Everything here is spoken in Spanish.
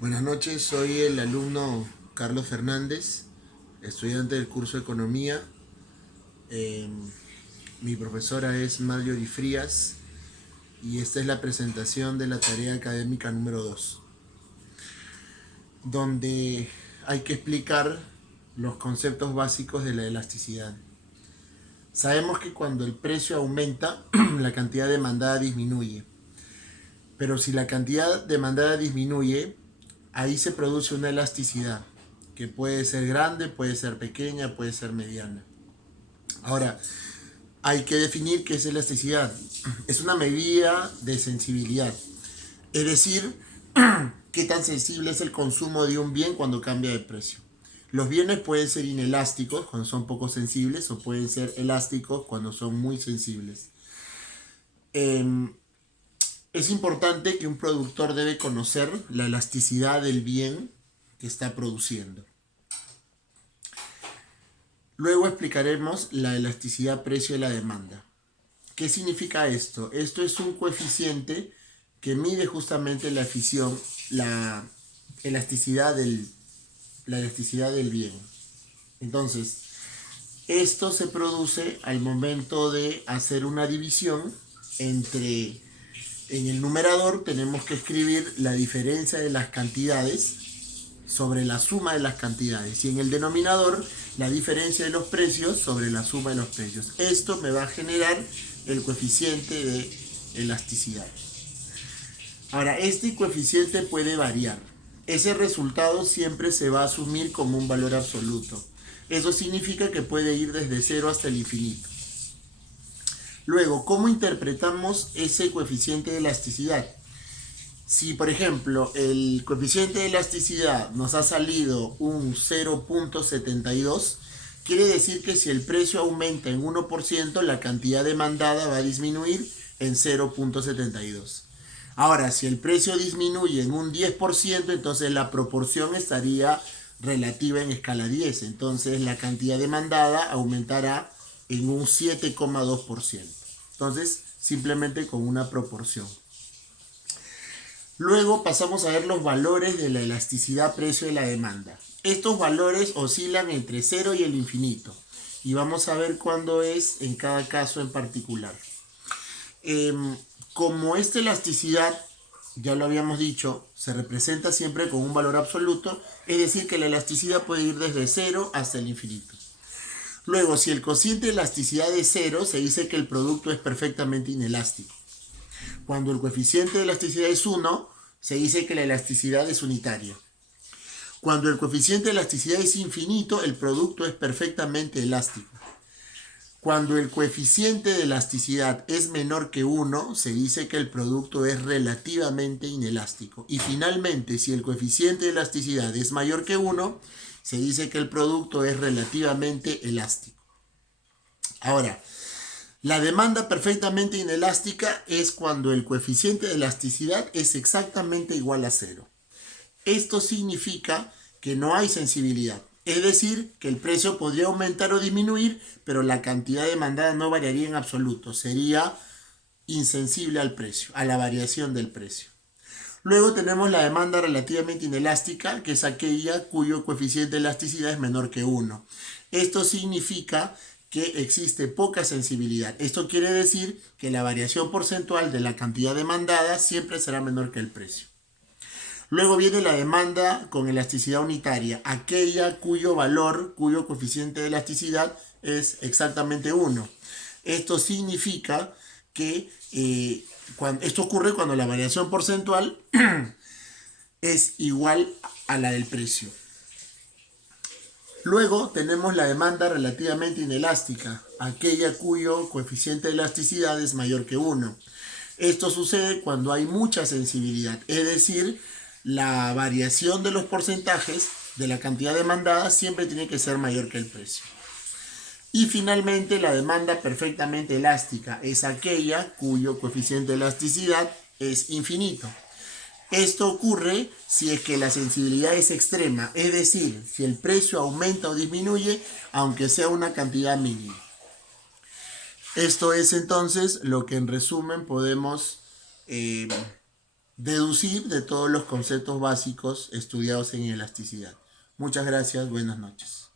Buenas noches, soy el alumno Carlos Fernández, estudiante del curso de Economía. Eh, Mi profesora es Marjorie Frías y esta es la presentación de la tarea académica número 2, donde hay que explicar los conceptos básicos de la elasticidad. Sabemos que cuando el precio aumenta, la cantidad demandada disminuye. Pero si la cantidad demandada disminuye, ahí se produce una elasticidad, que puede ser grande, puede ser pequeña, puede ser mediana. Ahora, hay que definir qué es elasticidad. Es una medida de sensibilidad. Es decir, qué tan sensible es el consumo de un bien cuando cambia de precio. Los bienes pueden ser inelásticos cuando son poco sensibles o pueden ser elásticos cuando son muy sensibles. Es importante que un productor debe conocer la elasticidad del bien que está produciendo. Luego explicaremos la elasticidad precio de la demanda. ¿Qué significa esto? Esto es un coeficiente que mide justamente la elasticidad del bien. Entonces, esto se produce al momento de hacer una división entre, en el numerador tenemos que escribir la diferencia de las cantidades sobre la suma de las cantidades y en el denominador la diferencia de los precios sobre la suma de los precios. Esto me va a generar el coeficiente de elasticidad. Ahora, este coeficiente puede variar. Ese resultado siempre se va a asumir como un valor absoluto. Eso significa que puede ir desde 0 hasta el infinito. Luego, ¿cómo interpretamos ese coeficiente de elasticidad? Si, por ejemplo, el coeficiente de elasticidad nos ha salido un 0.72, quiere decir que si el precio aumenta en 1%, la cantidad demandada va a disminuir en 0.72. Ahora, si el precio disminuye en un 10%, entonces la proporción estaría relativa en escala 10. Entonces la cantidad demandada aumentará en un 7,2%. Entonces, simplemente con una proporción. Luego pasamos a ver los valores de la elasticidad precio de la demanda. Estos valores oscilan entre 0 y el infinito. Y vamos a ver cuándo es en cada caso en particular. Como esta elasticidad, ya lo habíamos dicho, se representa siempre con un valor absoluto, es decir, que la elasticidad puede ir desde 0 hasta el infinito. Luego, si el cociente de elasticidad es 0, se dice que el producto es perfectamente inelástico. Cuando el coeficiente de elasticidad es 1, se dice que la elasticidad es unitaria. Cuando el coeficiente de elasticidad es infinito, el producto es perfectamente elástico. Cuando el coeficiente de elasticidad es menor que 1, se dice que el producto es relativamente inelástico. Y finalmente, si el coeficiente de elasticidad es mayor que 1, se dice que el producto es relativamente elástico. Ahora, la demanda perfectamente inelástica es cuando el coeficiente de elasticidad es exactamente igual a 0. Esto significa que no hay sensibilidad. Es decir, que el precio podría aumentar o disminuir, pero la cantidad demandada no variaría en absoluto. Sería insensible al precio, a la variación del precio. Luego tenemos la demanda relativamente inelástica, que es aquella cuyo coeficiente de elasticidad es menor que 1. Esto significa que existe poca sensibilidad. Esto quiere decir que la variación porcentual de la cantidad demandada siempre será menor que el precio. Luego viene la demanda con elasticidad unitaria, aquella cuyo coeficiente de elasticidad es exactamente 1. Esto significa que esto ocurre cuando la variación porcentual es igual a la del precio. Luego tenemos la demanda relativamente inelástica, aquella cuyo coeficiente de elasticidad es mayor que 1. Esto sucede cuando hay mucha sensibilidad, es decir, la variación de los porcentajes de la cantidad demandada siempre tiene que ser mayor que el precio. Y finalmente la demanda perfectamente elástica es aquella cuyo coeficiente de elasticidad es infinito. Esto ocurre si es que la sensibilidad es extrema, es decir, si el precio aumenta o disminuye, aunque sea una cantidad mínima. Esto es entonces lo que en resumen podemos deducir de todos los conceptos básicos estudiados en elasticidad. Muchas gracias, buenas noches.